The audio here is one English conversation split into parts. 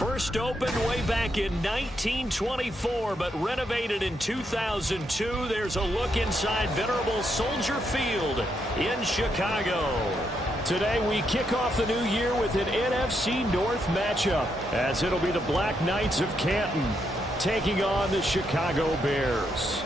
First opened way back in 1924, but renovated in 2002. There's a look inside venerable Soldier Field in Chicago. Today we kick off the new year with an NFC North matchup, as it'll be the Black Knights of Canton taking on the Chicago Bears.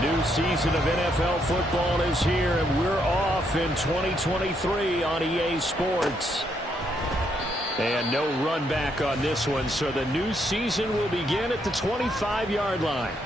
New season of NFL football is here, and we're off in 2023 on EA Sports. And no run back on this one, so the new season will begin at the 25-yard line.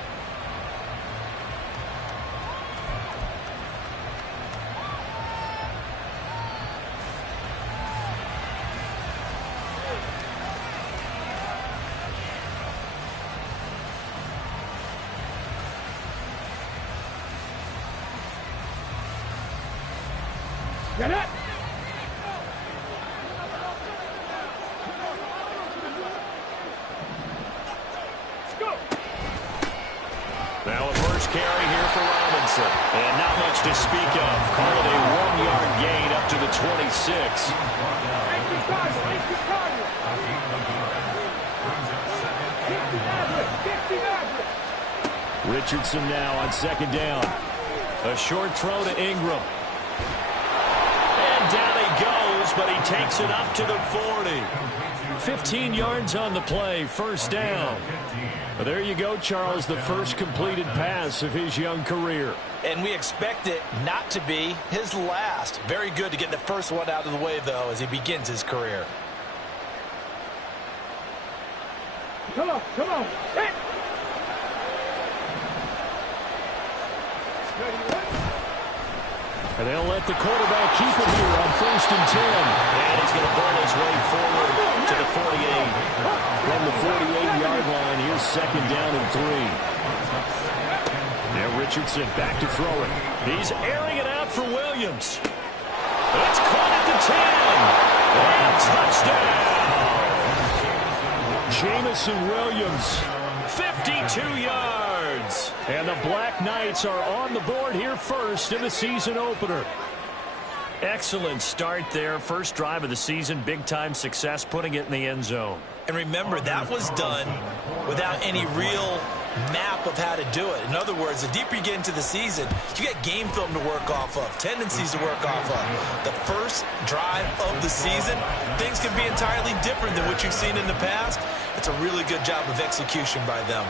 Get it. Now a first carry here for Robinson. And not much to speak of. Call it a 1-yard gain up to the 26. Richardson now on second down. A short throw to Ingram. And down he goes, but he takes it up to the 40. 15 yards on the play, first down. Well, there you go, Charles, the first completed pass of his young career. And we expect it not to be his last. Very good to get the first one out of the way, though, as he begins his career. Come on, come on. Hit. And they'll let the quarterback keep it here on 1st and 10. And he's going to burn his way forward to the 48. From the 48-yard line, here's second down and 3. Now Richardson back to throw it. He's airing it out for Williams. It's caught at the 10. And touchdown. Jamison Williams, 52 yards. And the Black Knights are on the board here first in the season opener. Excellent start there. First drive of the season, big-time success, putting it in the end zone. And remember, that was done without any real map of how to do it. In other words, the deeper you get into the season, you got game film to work off of, tendencies to work off of. The first drive of the season, things can be entirely different than what you've seen in the past. It's a really good job of execution by them.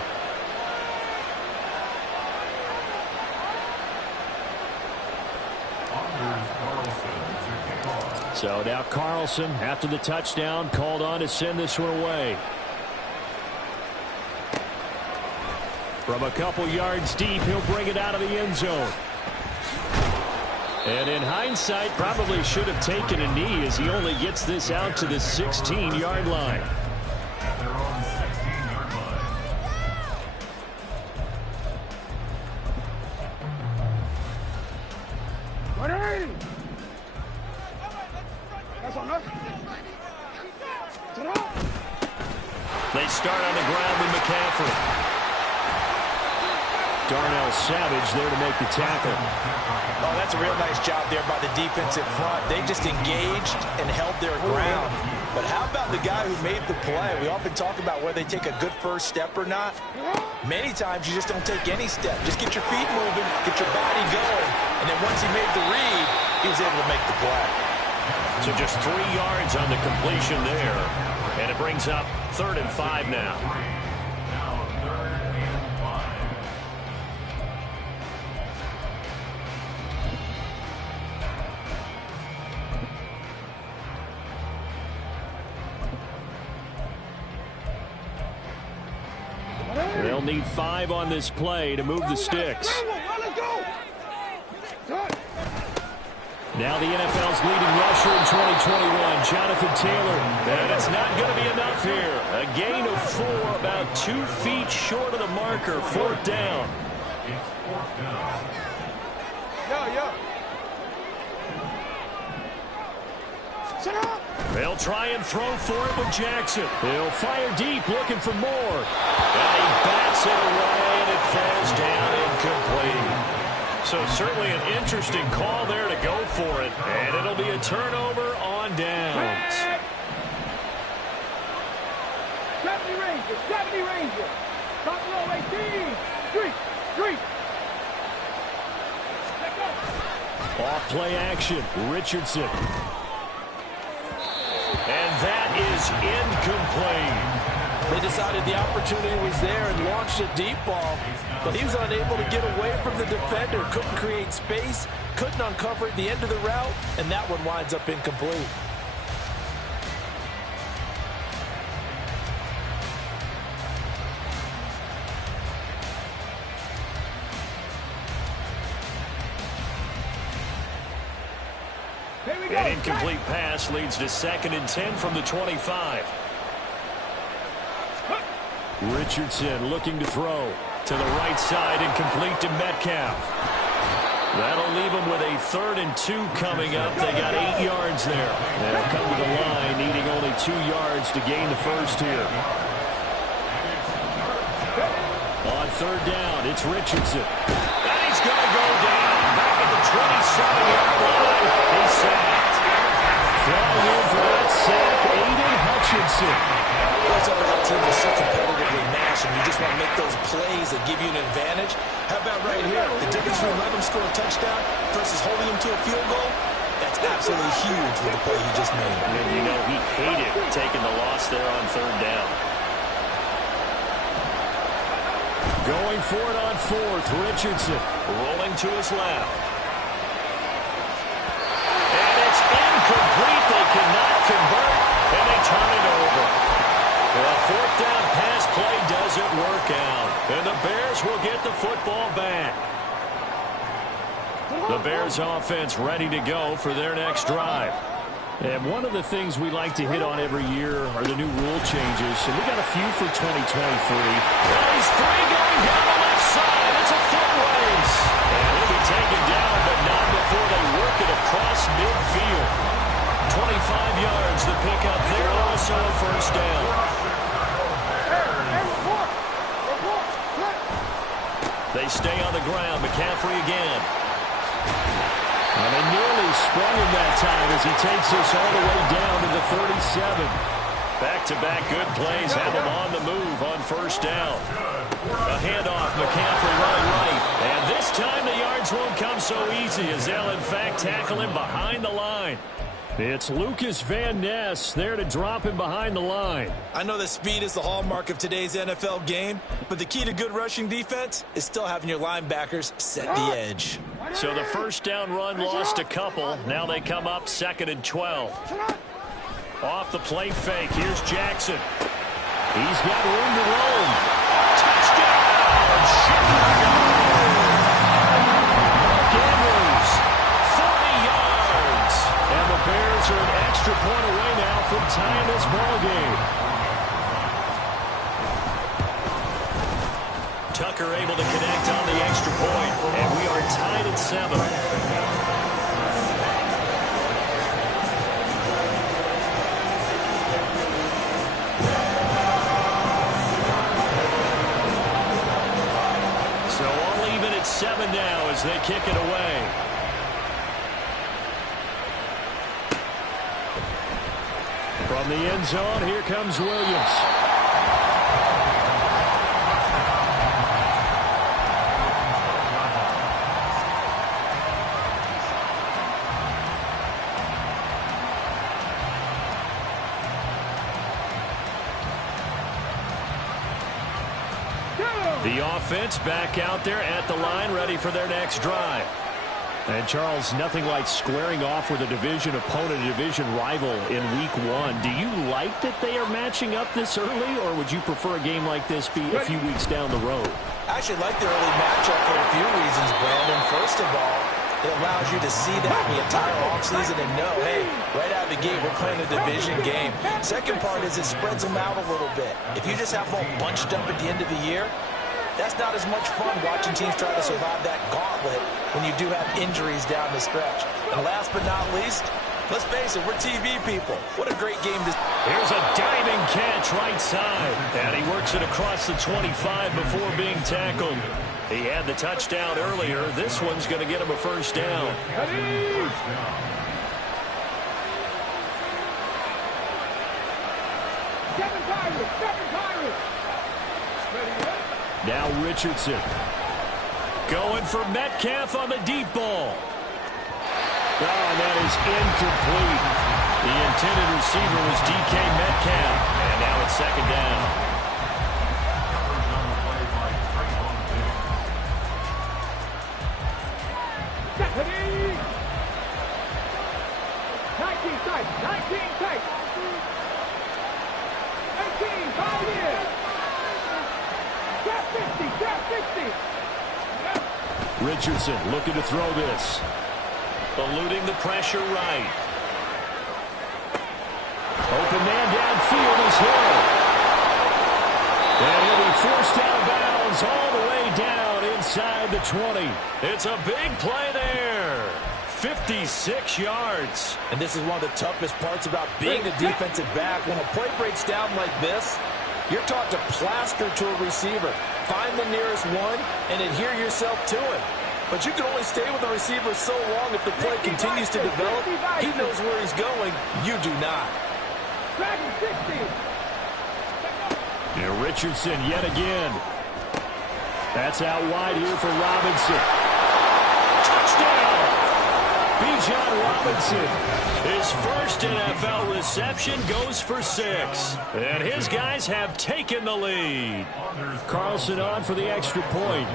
So now Carlson, after the touchdown, called on to send this one away. From a couple yards deep, he'll bring it out of the end zone. And in hindsight, probably should have taken a knee as he only gets this out to the 16-yard line. They start on the ground with McCaffrey. Darnell Savage there to make the tackle. Oh, that's a real nice job there by the defensive front. They just engaged and held their ground. But how about the guy who made the play? We often talk about whether they take a good first step or not. Many times you just don't take any step. Just get your feet moving, get your body going. And then once he made the read, he was able to make the play. So just 3 yards on the completion there. And it brings up 3rd and 5 now. They'll need 5 on this play to move the sticks. Now the NFL's leading rusher in 2021, Jonathan Taylor. And it's not going to be enough here. A gain of 4, about 2 feet short of the marker, 4th down. They'll try and throw for it with Jackson. He'll fire deep, looking for more. And he bats it away, and it falls down incomplete. So certainly an interesting call there to go for it. And it'll be a turnover on downs. 70 Rangers, 70 Rangers. Top low 18. Street. Off play action, Richardson. And that is incomplete. They decided the opportunity was there and launched a deep ball, but he was unable to get away from the defender, couldn't create space, couldn't uncover at the end of the route, and that one winds up incomplete. An incomplete pass leads to 2nd and 10 from the 25. Richardson looking to throw to the right side and complete to Metcalf. That'll leave them with a 3rd and 2 coming up. They got 8 yards there. They'll come to the line, needing only 2 yards to gain the first here. On 3rd down, it's Richardson. And he's going to go down. Back at the 27-yard line. He's sacked. Flying in for that sack, Aiden Hutchinson. Those other teams are so competitively matched, and you just want to make those plays that give you an advantage. How about right here? The difference between letting them score a touchdown versus holding them to a field goal, that's absolutely huge with the play he just made. And you know he hated taking the loss there on 3rd down. Going for it on 4th, Richardson rolling to his left. And it's incomplete. They cannot convert, and they turn it over. The 4th down pass play doesn't work out, and the Bears will get the football back. The Bears offense ready to go for their next drive. And one of the things we like to hit on every year are the new rule changes, and we got a few for 2023. Well, he's free going down the left side. It's a foot race. And he'll be taken down, but not before they work it across midfield. 25 yards the pickup there, also a 1st down. They stay on the ground. McCaffrey again. And they nearly sprung him that time as he takes us all the way down to the 37. Back-to-back good plays have him on the move on 1st down. A handoff, McCaffrey running right. And this time the yards won't come so easy as they'll in fact tackle him behind the line. It's Lucas Van Ness there to drop him behind the line. I know that speed is the hallmark of today's NFL game, but the key to good rushing defense is still having your linebackers set the edge. So the 1st down run lost a couple. Now they come up 2nd and 12. Off the play fake, here's Jackson. He's got room to roam. Touchdown! Chicago! Mark Andrews, 40 yards. And the Bears are an extra point away now from tying this ball game. Tucker able to connect on the extra point, and we are tied at 7. So all even at 7 now as they kick it away. From the end zone, here comes Williams. The offense back out there at the line, ready for their next drive. And, Charles, nothing like squaring off with a division opponent, a division rival in Week 1. Do you like that they are matching up this early, or would you prefer a game like this be a few weeks down the road? I actually like the early matchup for a few reasons, Brandon. First of all, it allows you to see that the entire offseason and know, hey, right out of the gate, we're playing a division game. Second part is it spreads them out a little bit. If you just have them all bunched up at the end of the year, that's not as much fun watching teams try to survive that gauntlet when you do have injuries down the stretch. And last but not least, let's face it, we're TV people. What a great game this. Here's a diving catch right side. And he works it across the 25 before being tackled. He had the touchdown earlier. This one's going to get him a 1st down. Now Richardson. Going for Metcalf on the deep ball. Oh, that is incomplete. The intended receiver was DK Metcalf. And now it's 2nd down. Stephanie! 19 tight, 19 tight. 18, 5 years. Trap 50, trap 50. Richardson looking to throw this. Eluding the pressure right. Open man downfield is Hill. And he'll be forced out of bounds all the way down inside inside the 20. It's a big play there. 56 yards. And this is one of the toughest parts about being a defensive back. When a play breaks down like this, you're taught to plaster to a receiver. Find the nearest one and adhere yourself to it. But you can only stay with the receiver so long if the play continues to develop. He knows where he's going. You do not. Dragon 60. Yeah, Richardson yet again. That's out wide here for Robinson. Touchdown! Bijan Robinson. His first NFL reception goes for 6. And his guys have taken the lead. Carlson on for the extra point.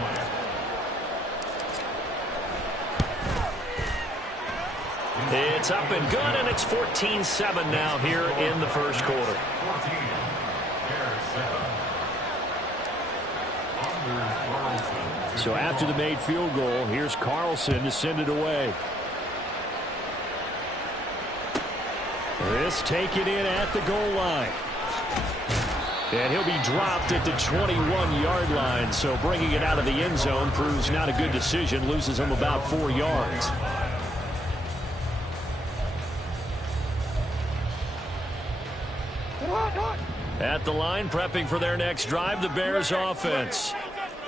It's up and good, and it's 14-7 now here in the first quarter. So after the made field goal, here's Carlson to send it away. This taken in at the goal line. And he'll be dropped at the 21-yard line, so bringing it out of the end zone proves not a good decision, loses him about 4 yards. At the line, prepping for their next drive, the Bears offense.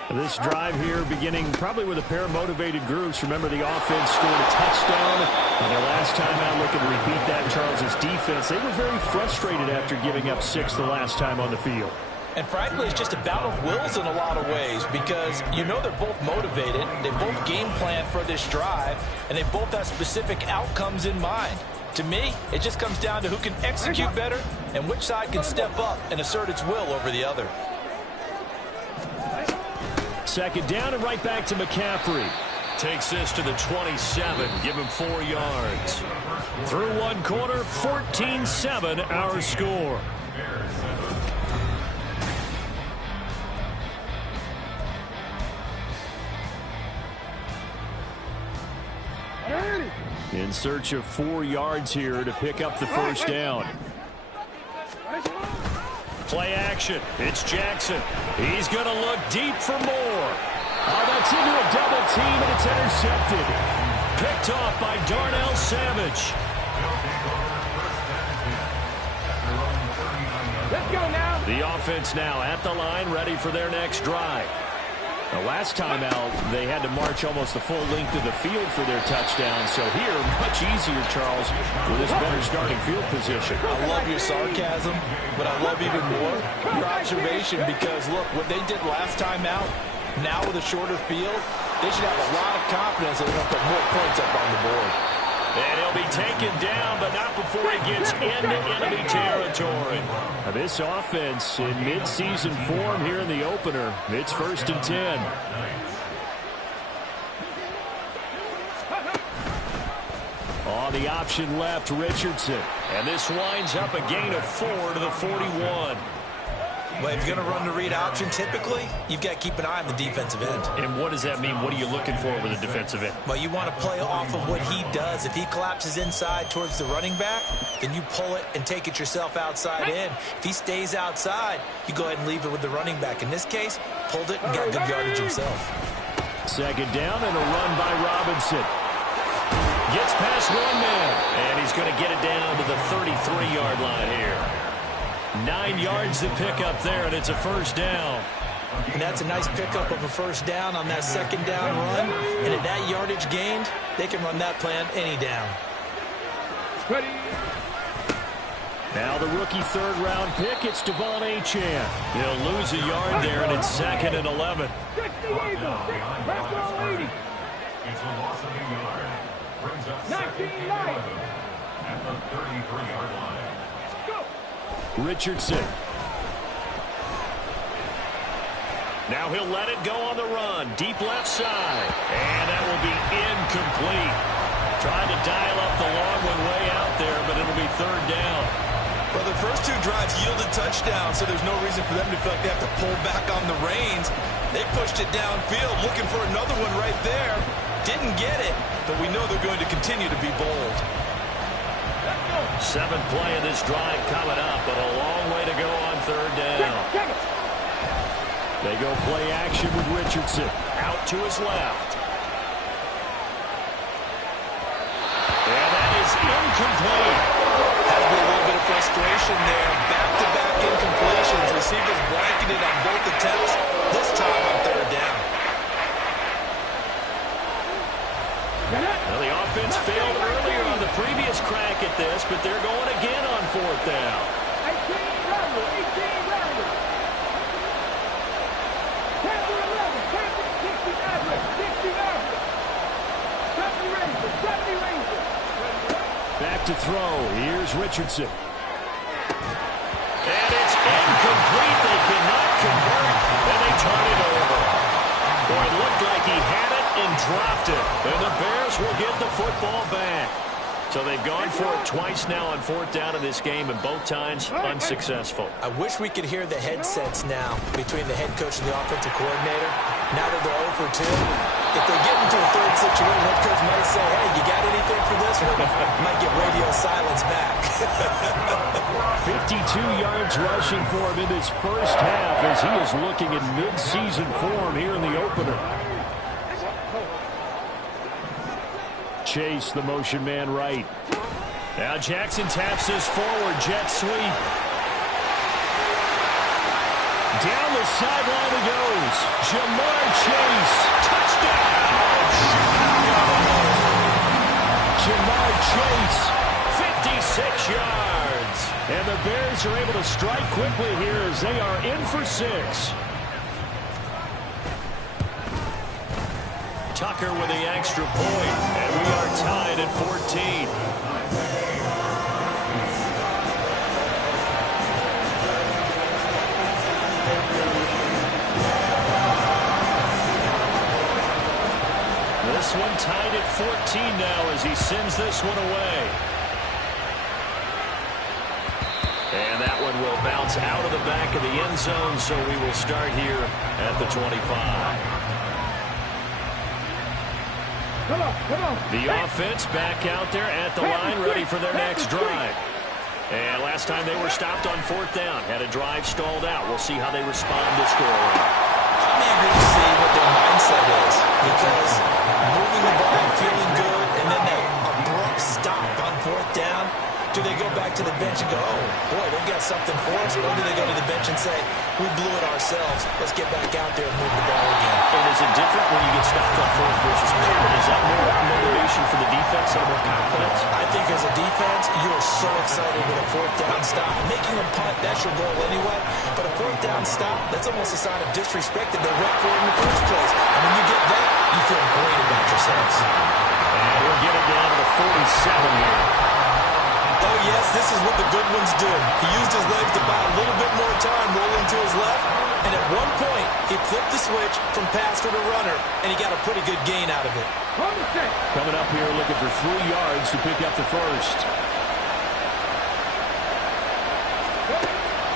This drive here beginning probably with a pair of motivated groups. Remember, the offense scored a touchdown. And their last time out looking to repeat that, Charles's defense, they were very frustrated after giving up 6 the last time on the field. And frankly, it's just a battle of wills in a lot of ways because you know they're both motivated. They both game plan for this drive, and they both have specific outcomes in mind. To me, it just comes down to who can execute better and which side can step up and assert its will over the other. Second down and right back to McCaffrey. Takes this to the 27. Give him 4 yards. Through one quarter, 14-7 our score. In search of 4 yards here to pick up the first down. Play action. It's Jackson. He's going to look deep for more. Oh, that's into a double team, and it's intercepted. Picked off by Darnell Savage. Let's go now. The offense now at the line, ready for their next drive. The last time out, they had to march almost the full length of the field for their touchdown. So here, much easier, Charles, with this better starting field position. I love your sarcasm, but I love even more your observation because, look, what they did last time out, now with a shorter field, they should have a lot of confidence that they're going to put more points up on the board. And he'll be taken down, but not before he gets into enemy territory. Now this offense in midseason form here in the opener. It's 1st and 10. On the option left, Richardson. And this winds up a gain of 4 to the 41. Well, if you're going to run the read option, typically, you've got to keep an eye on the defensive end. And what does that mean? What are you looking for with a defensive end? Well, you want to play off of what he does. If he collapses inside towards the running back, then you pull it and take it yourself outside in. If he stays outside, you go ahead and leave it with the running back. In this case, pulled it and got good yardage himself. Second down and a run by Robinson. Gets past one man, and he's going to get it down to the 33-yard line here. 9 yards to pick up there, and it's a first down. And that's a nice pickup of a first down on that second down run. And at that yardage gained, they can run that play on any down. Ready. Now the rookie third-round pick, it's Devon Achane. He'll lose a yard there, and it's 2nd and 11. 60 Eagles. 80. It's a loss of a yard. Brings up 19-9. At the 33-yard line. Richardson. Now he'll let it go on the run. Deep left side. And that will be incomplete. Trying to dial up the long one way out there, but it'll be 3rd down. Well, the first 2 drives yielded touchdowns, so there's no reason for them to feel like they have to pull back on the reins. They pushed it downfield, looking for another one right there. Didn't get it, but we know they're going to continue to be bold. 7th play of this drive coming up, but a long way to go on 3rd down. They go play action with Richardson. Out to his left. And that is incomplete. Has been a little bit of frustration there. Back-to-back incompletions. Receivers blanketed on both attempts. This time on third down. Well, the offense failed earlier on the previous crack at this, but they're going again on fourth down. 18 Rounder. 10 to 11. 10 to 60 average. 60 average. 70 Rangers. 70 Rangers. Back to throw. Here's Richardson. And it's incomplete. They cannot convert, and they turn it over. Boy, it looked like he had it and dropped it. And the Bears will get the football back. So they've gone for it twice now on fourth down in this game, and both times unsuccessful. I wish we could hear the headsets now between the head coach and the offensive coordinator. Now that they're 0 for 2, if they get into a third situation, head coach might say, hey, you got anything for this one? Might get radio silence back. 52 yards rushing for him in this first half as he is looking in mid-season form here in the opener. Chase, the motion man right. Now Jackson taps this forward, jet sweep. Down the sideline he goes. Jamar Chase. Touchdown! Jamar Chase, 56 yards. And the Bears are able to strike quickly here as they are in for 6. Tucker with the extra point, and we are tied at 14. This one tied at 14 now as he sends this one away. And that one will bounce out of the back of the end zone, so we will start here at the 25. The offense back out there at the line, ready for their next drive. And last time they were stopped on fourth down, had a drive stalled out. We'll see how they respond to scoring. I'm eager to see what their mindset is, because moving the ball, feeling good, and then that abrupt stop on fourth down, do they go back to the bench and go, oh, boy, they got something for us? Or do they go to the bench and say, we blew it ourselves, let's get back out there and move the ball again? And is it different when you get stopped on fourth versus third? Is that more motivation for the defense and more confidence? I think as a defense, you are so excited with a fourth down stop. Making a punt, that's your goal anyway. But a fourth down stop, that's almost a sign of disrespect that they went for it in the first place. And when you get that, you feel great about yourselves. And we'll get it down to the 47 here. Oh, yes, this is what the good ones do. He used his legs to buy a little bit more time rolling to his left, and at one point, he flipped the switch from passer to runner, and he got a pretty good gain out of it. Coming up here looking for 3 yards to pick up the first.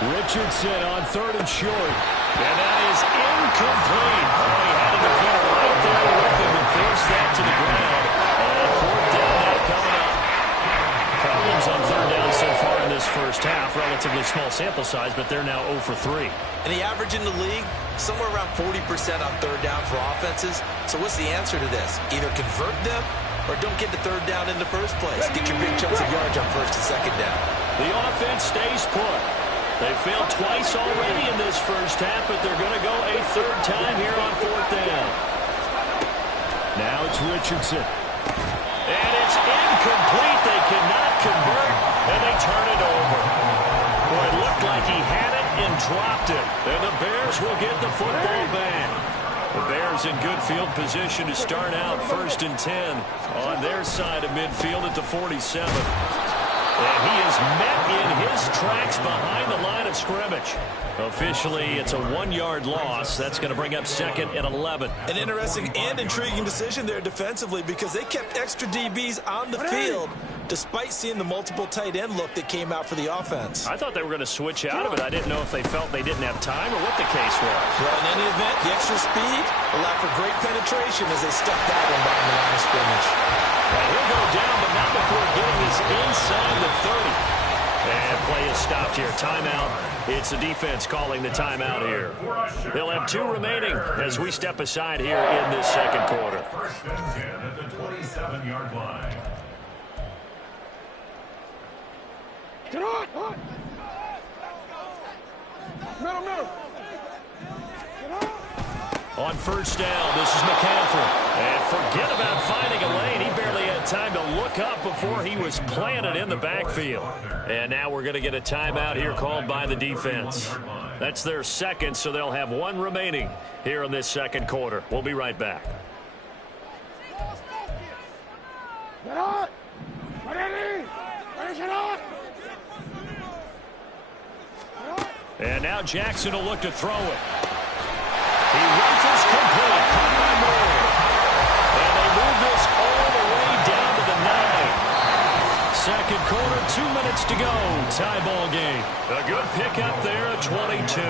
Richardson on third and short. And that is incomplete. Oh, he had a defender right there with him and forced that to the ground. And fourth down now coming up. Problems on third down so far in this first half. Relatively small sample size, but they're now 0 for 3. And the average in the league, somewhere around 40% on third down for offenses. So what's the answer to this? Either convert them or don't get the third down in the first place. Get your big chunks of yards on first and second down. The offense stays put. They failed twice already in this first half, but they're going to go a third time here on fourth down. Now it's Richardson. And it's incomplete. They cannot convert, and they turn it over. Boy, it looked like he had it and dropped it. And the Bears will get the football back. The Bears in good field position to start out first and 10 on their side of midfield at the 47. And he is met in his tracks behind the line of scrimmage. Officially, it's a 1-yard loss. That's going to bring up second and 11. An interesting and intriguing decision there defensively, because they kept extra DBs on the field despite seeing the multiple tight end look that came out for the offense. I thought they were going to switch out of it. I didn't know if they felt they didn't have time or what the case was. Well, in any event, the extra speed allowed for great penetration as they stuck that one behind the line of scrimmage. And he'll go down, but not before getting this inside the 30. And play is stopped here. Timeout. It's the defense calling the timeout here. They'll have 2 remaining as we step aside here in this second quarter. First and 10 at the 27-yard line. Get on! Middle. Get on! On first down, this is McCaffrey. And forget about finding a lane. He barely had time to look up before he was planted in the backfield. And now we're going to get a timeout here called by the defense. That's their second, so they'll have 1 remaining here in this second quarter. We'll be right back. Get on! Ready? Get on! And now Jackson will look to throw it. He rifles complete. Caught by Moore. And they move this all the way down to the 9. Second quarter, 2 minutes to go. Tie ball game. A good pickup there at 22.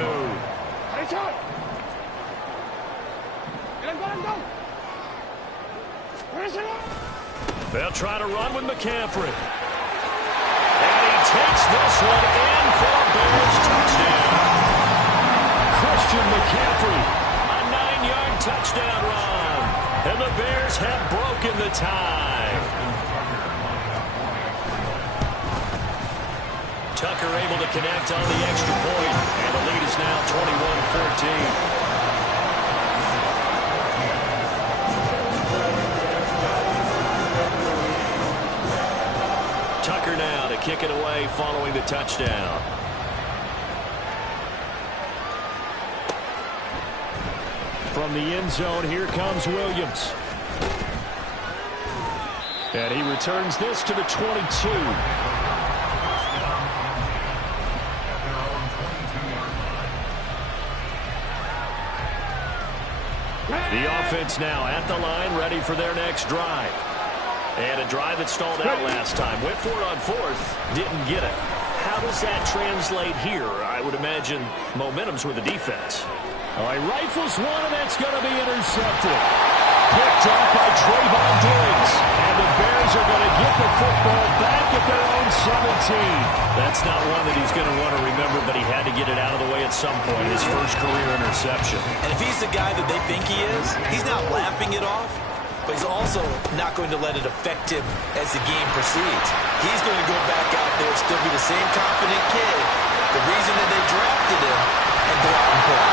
They'll try to run with McCaffrey. And he takes this one in for a Bears touchdown. Christian McCaffrey, a 9-yard touchdown run. And the Bears have broken the tie. Tucker able to connect on the extra point. And the lead is now 21-14. Tucker now to kick it away following the touchdown. From the end zone, here comes Williams. And he returns this to the 22. The offense now at the line, ready for their next drive. And a drive that stalled out last time. Went for it on 4th, didn't get it. How does that translate here? I would imagine momentum's with the defense. All right, rifles one, and that's going to be intercepted. Picked off by Trayvon Diggs. And the Bears are going to get the football back at their own 17. That's not one that he's going to want to remember, but he had to get it out of the way at some point. His first career interception. And if he's the guy that they think he is, he's not laughing it off. But he's also not going to let it affect him as the game proceeds. He's going to go back out there, still be the same confident kid, the reason that they drafted him, and go out and play.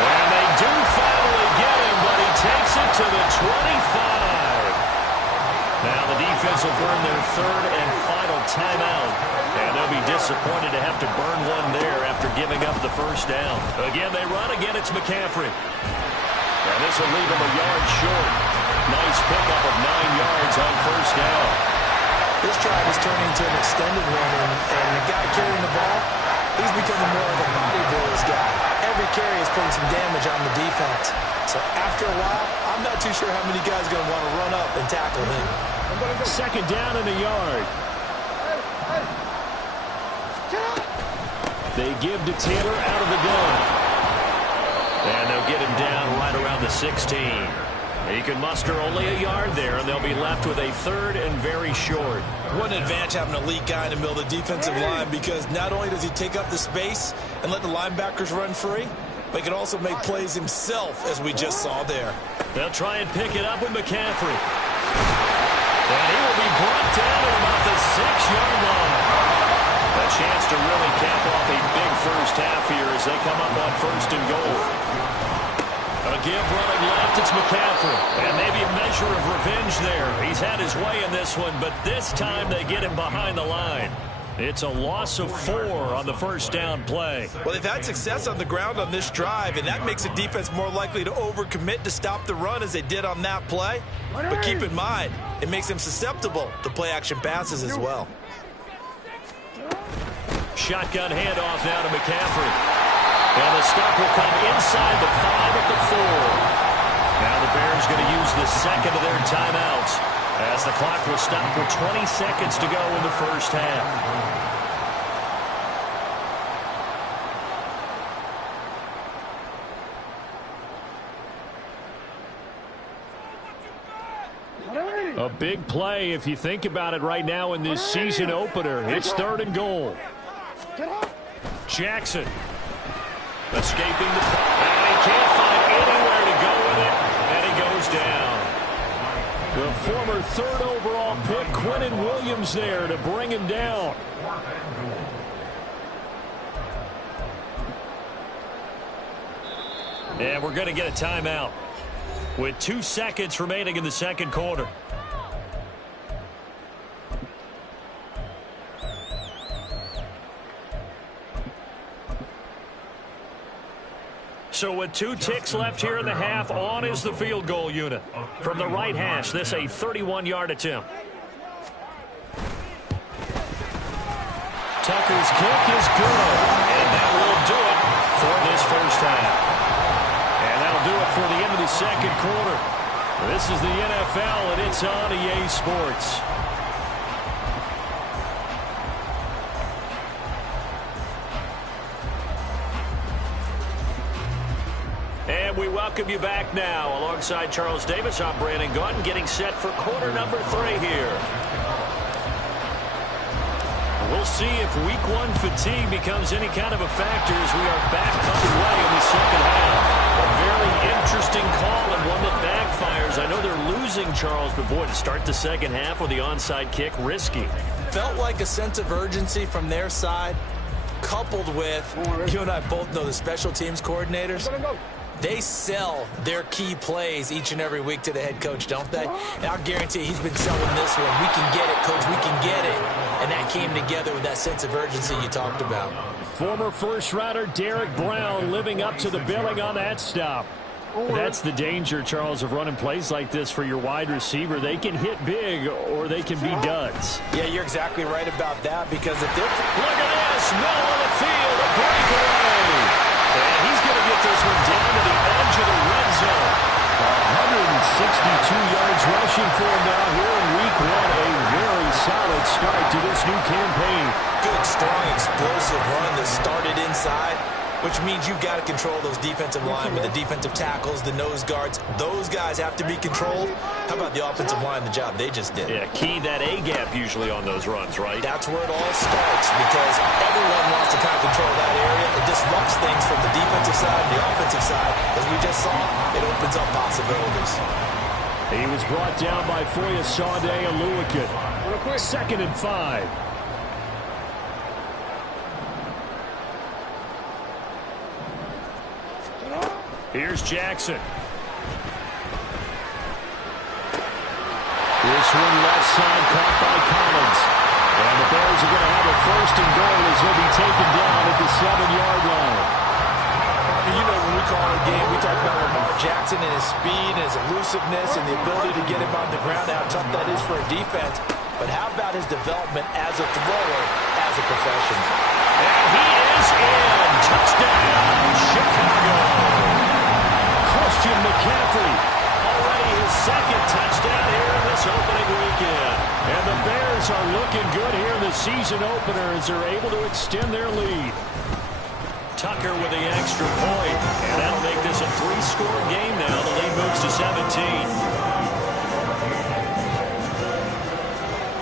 And they do finally get him, but he takes it to the 25. Now the defense will burn their 3rd and final timeout. And they'll be disappointed to have to burn one there after giving up the first down. Again, they run. Again, it's McCaffrey. And this will leave him a yard short. Nice pickup of 9 yards on first down. This drive is turning into an extended one, and the guy carrying the ball, he's becoming more of a body boys guy. Every carry is putting some damage on the defense. So after a while, I'm not too sure how many guys are going to want to run up and tackle him. Second down in a yard. They give to Taylor out of the gun. And they'll get him down right around the 16. He can muster only a yard there, and they'll be left with a 3rd and very short. What an advantage having an elite guy in the middle of the defensive line, because not only does he take up the space and let the linebackers run free, but he can also make plays himself, as we just saw there. They'll try and pick it up with McCaffrey. And he will be brought down at about the 6-yard line. A chance to really cap off a big first half here as they come up on 1st and goal. A give running left, it's McCaffrey. And maybe a measure of revenge there. He's had his way in this one, but this time they get him behind the line. It's a loss of 4 on the first down play. Well, they've had success on the ground on this drive, and that makes the defense more likely to overcommit to stop the run as they did on that play. But keep in mind, it makes them susceptible to play-action passes as well. Shotgun handoff now to McCaffrey. And the stop will come inside the 5 at the 4. Now the Bears going to use the second of their timeouts as the clock will stop with 20 seconds to go in the first half. A big play if you think about it right now in this season opener. It's 3rd and goal. Jackson. Escaping the... And he can't find anywhere to go with it. And he goes down. The former third overall pick, Quinnen Williams, there to bring him down. And we're going to get a timeout with 2 seconds remaining in the second quarter. So with 2 ticks left here in the half, on is the field goal unit. From the right hash, this a 31-yard attempt. Tucker's kick is good, and that will do it for this first half. And that'll do it for the end of the second quarter. This is the NFL, and it's on EA Sports. And we welcome you back now. Alongside Charles Davis, I'm Brandon Gaudin, getting set for quarter number 3 here. We'll see if week 1 fatigue becomes any kind of a factor as we are back underway in the second half. A very interesting call and one that backfires. I know they're losing, Charles, but boy, to start the second half with the onside kick, risky. Felt like a sense of urgency from their side, coupled with, you and I both know the special teams coordinators. They sell their key plays each and every week to the head coach, don't they? And I'll guarantee he's been selling this one. We can get it, coach. We can get it. And that came together with that sense of urgency you talked about. Former first-rounder Derek Brown living up to the billing on that stop. That's the danger, Charles, of running plays like this for your wide receiver. They can hit big or they can be duds. Yeah, you're exactly right about that because if they're... Look at this. Middle of the field. A breakaway. And he's going to get this one down to the edge of the red zone. 162 yards rushing for him now here in week 1. A very solid start to this new campaign. Good, strong, explosive run that started inside, which means you've got to control those defensive line with the defensive tackles, the nose guards. Those guys have to be controlled. How about the offensive line, the job they just did? Yeah, key that A-gap usually on those runs, right? That's where it all starts because everyone wants to kind of control that area. It disrupts things from the defensive side and the offensive side. As we just saw, it opens up possibilities. He was brought down by Foya Sade and Lewican. 2nd and 5. Here's Jackson. This one left side caught by Collins. And the Bears are going to have a 1st and goal as he'll be taken down at the 7-yard line. You know, when we call a game, we talk about Lamar Jackson and his speed and his elusiveness and the ability to get him on the ground, how tough that is for a defense. But how about his development as a thrower, as a professional? And he is in. Touchdown, Chicago. Christian McCaffrey, already his 2nd touchdown here in this opening weekend. And the Bears are looking good here in the season opener as they're able to extend their lead. Tucker with the extra point, and that'll make this a 3-score game now. The lead moves to 17.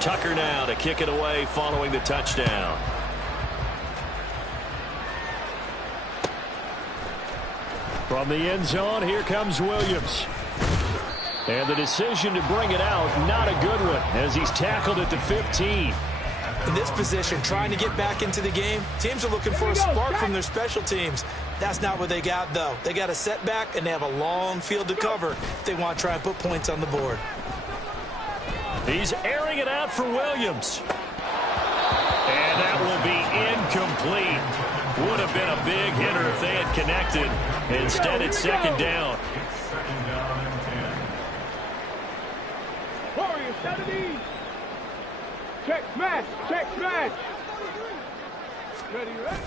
Tucker now to kick it away following the touchdown. From the end zone, here comes Williams. And the decision to bring it out, not a good one, as he's tackled at the 15. In this position, trying to get back into the game, teams are looking for a spark from their special teams. That's not what they got, though. They got a setback, and they have a long field to cover if they want to try and put points on the board. He's airing it out for Williams. And that will be incomplete. Would have been a big hitter if they had connected. Instead, it's 2nd down. Warriors, 70. Check smash. Check smash. Ready, ready.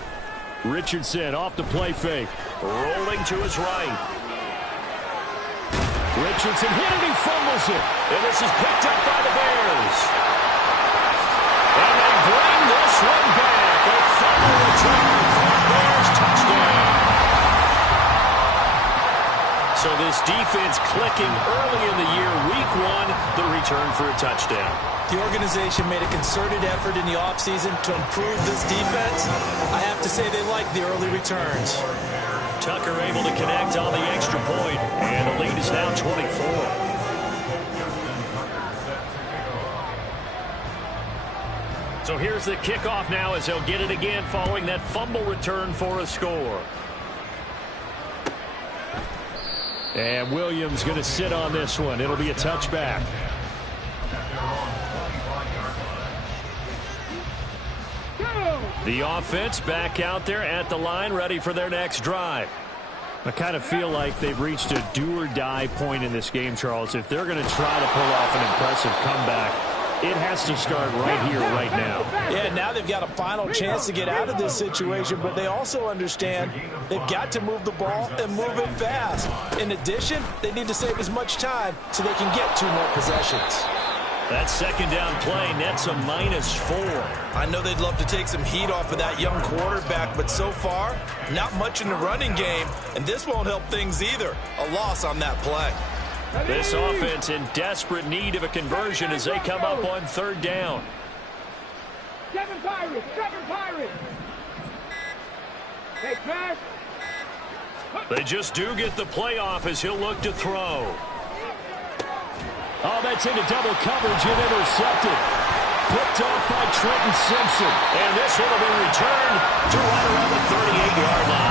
Richardson off the play fake. Rolling to his right. Richardson hit it, he fumbles it. And this is picked up by the Bears. And they bring this one back. A fumble return for the Bears. Touchdown. So this defense clicking early in the year. Week 1, the return for a touchdown. The organization made a concerted effort in the offseason to improve this defense. I have to say they like the early returns. Tucker able to connect on the extra point, and the lead is now 24. So here's the kickoff now as they'll get it again following that fumble return for a score. And Williams going to sit on this one. It'll be a touchback. The offense back out there at the line, ready for their next drive. I kind of feel like they've reached a do-or-die point in this game, Charles. If they're going to try to pull off an impressive comeback, it has to start right here, right now. Yeah, now they've got a final chance to get out of this situation, but they also understand they've got to move the ball and move it fast. In addition, they need to save as much time so they can get 2 more possessions. That second down play nets a -4. I know they'd love to take some heat off of that young quarterback, but so far, not much in the running game, and this won't help things either. A loss on that play. This offense in desperate need of a conversion as they come up on 3rd down. 7 Pirates, 7 Pirates. Hey, pass. They just do get the playoff as he'll look to throw. Oh, that's into double coverage and intercepted. Picked off by Trenton Simpson. And this one will be returned to right around the 38-yard line.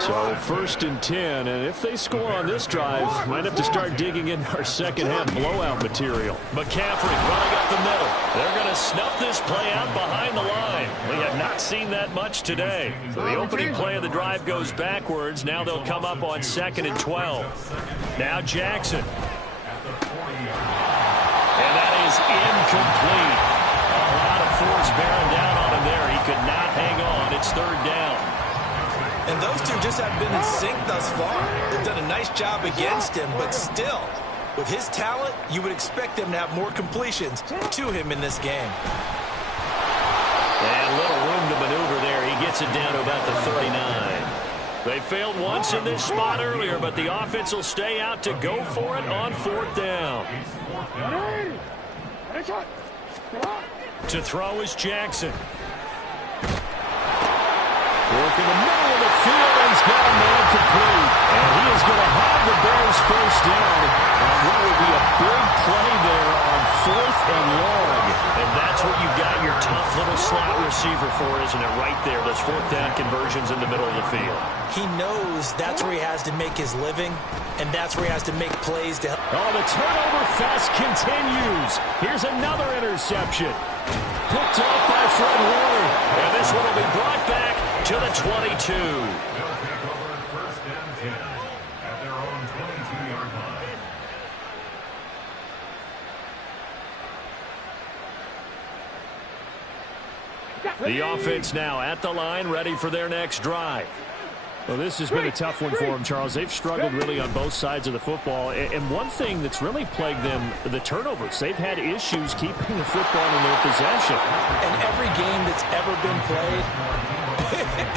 So 1st and 10, and if they score on this drive, might have to start digging in our second-half blowout material. McCaffrey running up the middle. They're going to snuff this play out behind the line. We have not seen that much today. So the opening play of the drive goes backwards. Now they'll come up on 2nd and 12. Now Jackson. And that is incomplete. A lot of force bearing down on him there. He could not hang on. It's 3rd down. And those two just haven't been in sync thus far. They've done a nice job against him, but still, with his talent, you would expect them to have more completions to him in this game. And little room to maneuver there. He gets it down to about the 39. They failed once in this spot earlier, but the offense will stay out to go for it on 4th down. To throw is Jackson. Work in the middle of the field, and he's got a man complete. And he is going to have the Bears 1st down on what will be a big play there on 4th and long. And that's what you got your tough little slot receiver for, isn't it? Right there, those 4th down conversions in the middle of the field. He knows that's where he has to make his living, and that's where he has to make plays to help. Oh, the turnover fest continues. Here's another interception. Picked off by Fred Warner. And this one will be brought back to the 22. They'll take over 1st and 10 at their own 22-yard line. The offense now at the line, ready for their next drive. Well, this has been a tough one for them, Charles. They've struggled really on both sides of the football. And one thing that's really plagued them, the turnovers. They've had issues keeping the football in their possession. And every game that's ever been played,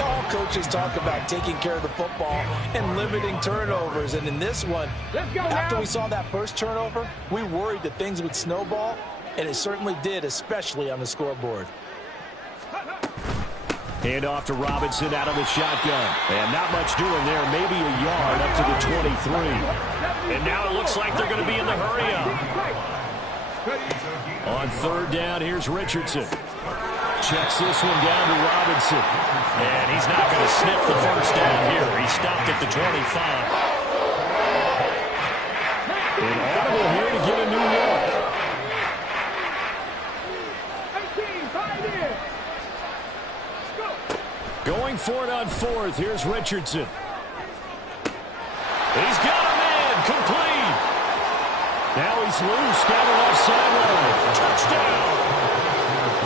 all coaches talk about taking care of the football and limiting turnovers. And in this one, after we saw that first turnover, we worried that things would snowball, and it certainly did, especially on the scoreboard. Hand off to Robinson out of the shotgun. And not much doing there. Maybe a yard up to the 23. And now it looks like they're going to be in the hurry-up. On 3rd down, here's Richardson. Checks this one down to Robinson. And he's not going to sniff the 1st down here. He stopped at the 25. An audible here to get a new look. 18, 5 in. Going for it on 4th. Here's Richardson. He's got a man. Complete. Now he's loose down the left sideline. Touchdown.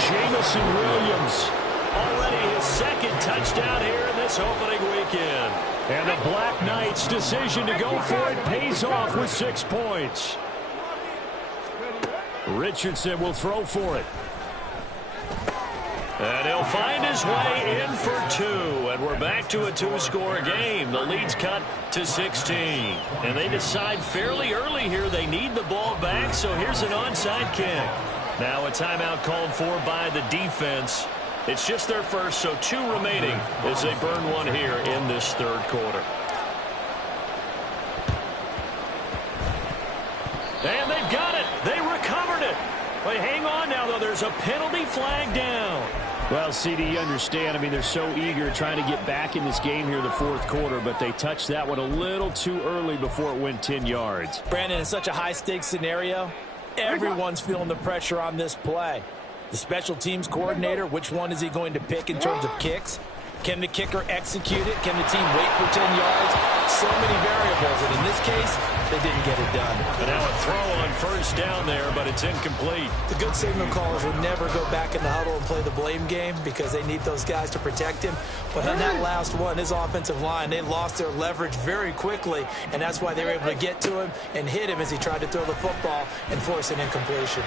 Jamison Williams. Already his 2nd touchdown here in this opening weekend. And the Black Knights' decision to go for it pays off with 6 points. Richardson will throw for it. And he'll find his way in for two. And we're back to a two-score game. The lead's cut to 16. And they decide fairly early here they need the ball back, so here's an onside kick. Now a timeout called for by the defense. It's just their first, so two remaining as they burn one here in this third quarter. And they've got it. They recovered it. But hang on now, though. There's a penalty flag down. Well, CD, you understand. I mean, they're so eager trying to get back in this game here in the fourth quarter, but they touched that one a little too early before it went 10 yards. Brandon, in such a high-stakes scenario, everyone's feeling the pressure on this play. The special teams coordinator, which one is he going to pick in terms of kicks? Can the kicker execute it? Can the team wait for 10 yards? So many variables, and in this case, they didn't get it done. And now a throw on first down there, but it's incomplete. The good signal callers will never go back in the huddle and play the blame game because they need those guys to protect him. But on that last one, his offensive line, they lost their leverage very quickly, and that's why they were able to get to him and hit him as he tried to throw the football and force an incompletion.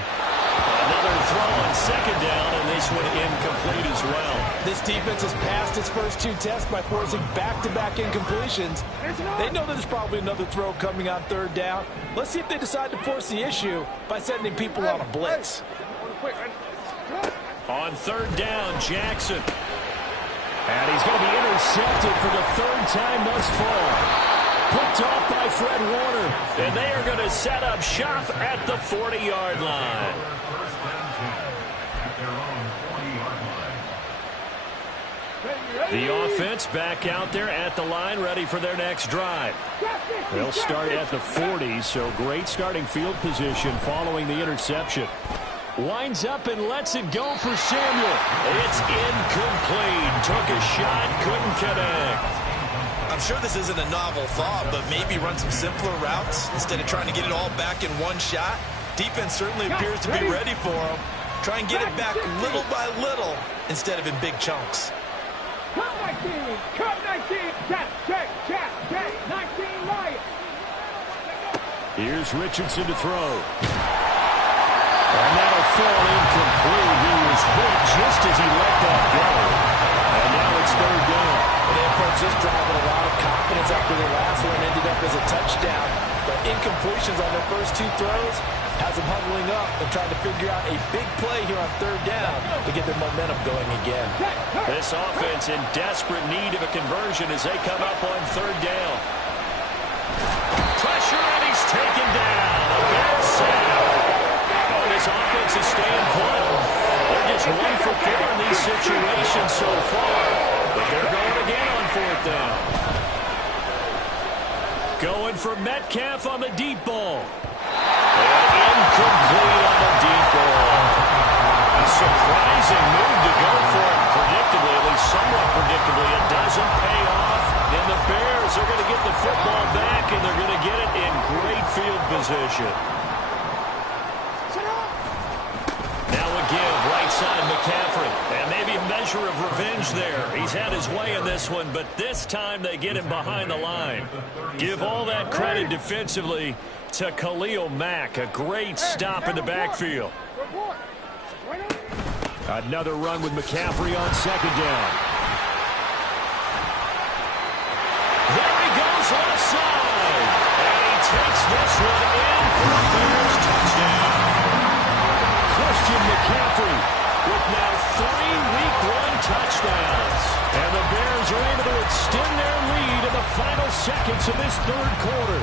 Another throw on second down, and this one incomplete as well. This defense has passed its first two tests by forcing back-to-back incompletions. They know there's probably another throw coming on third down. Let's see if they decide to force the issue by sending people on a blitz. On third down, Jackson. And he's going to be intercepted for the third time thus far. Picked off by Fred Warner. And they are going to set up shop at the 40-yard line. First down 10 at their own 40-yard line. The offense back out there at the line, ready for their next drive. They'll start at the 40, so great starting field position following the interception. Winds up and lets it go for Samuel. It's incomplete. Took a shot, couldn't connect. I'm sure this isn't a novel thought, but maybe run some simpler routes instead of trying to get it all back in one shot. Defense certainly appears to be ready for him. Try and get it back little by little instead of in big chunks. Come 19, come 19, check, 19 Lions. Here's Richardson to throw. And that'll fall incomplete. He was hit just as he let that go. And now it's third down. They approached this drive with a lot of confidence after the last one ended up as a touchdown. But incompletions on their first two throws has them huddling up and trying to figure out a big play here on third down to get their momentum going again. This offense in desperate need of a conversion as they come up on third down. Pressure, and he's taken down. A bad sack. Oh, this offense is staying put. They're just 1 for 4 in these situations so far. But they're going again on fourth down. Going for Metcalf on the deep ball. And incomplete on the deep ball. A surprising move to go for it. Predictably, at least somewhat predictably, it doesn't pay off. And the Bears are going to get the football back, and they're going to get it in great field position. Now a give, right side McCaffrey. And maybe a measure of revenge there. He's had his way in this one, but this time they get him behind the line. Give all that credit defensively to Khalil Mack. A great stop in the backfield. Another run with McCaffrey on second down. There he goes left side. And he takes this one in for a Bears touchdown. Christian McCaffrey With now 3 Week 1 touchdowns. And the Bears are able to extend their lead in the final seconds of this third quarter.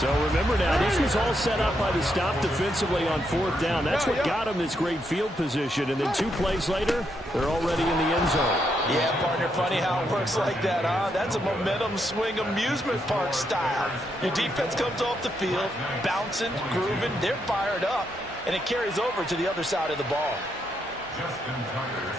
So remember now, this was all set up by the stop defensively on fourth down. That's what got them this great field position. And then 2 plays later, they're already in the end zone. Yeah, partner, funny how it works like that, huh? That's a momentum swing amusement park style. Your defense comes off the field, bouncing, grooving, they're fired up, and it carries over to the other side of the ball. Justin Tucker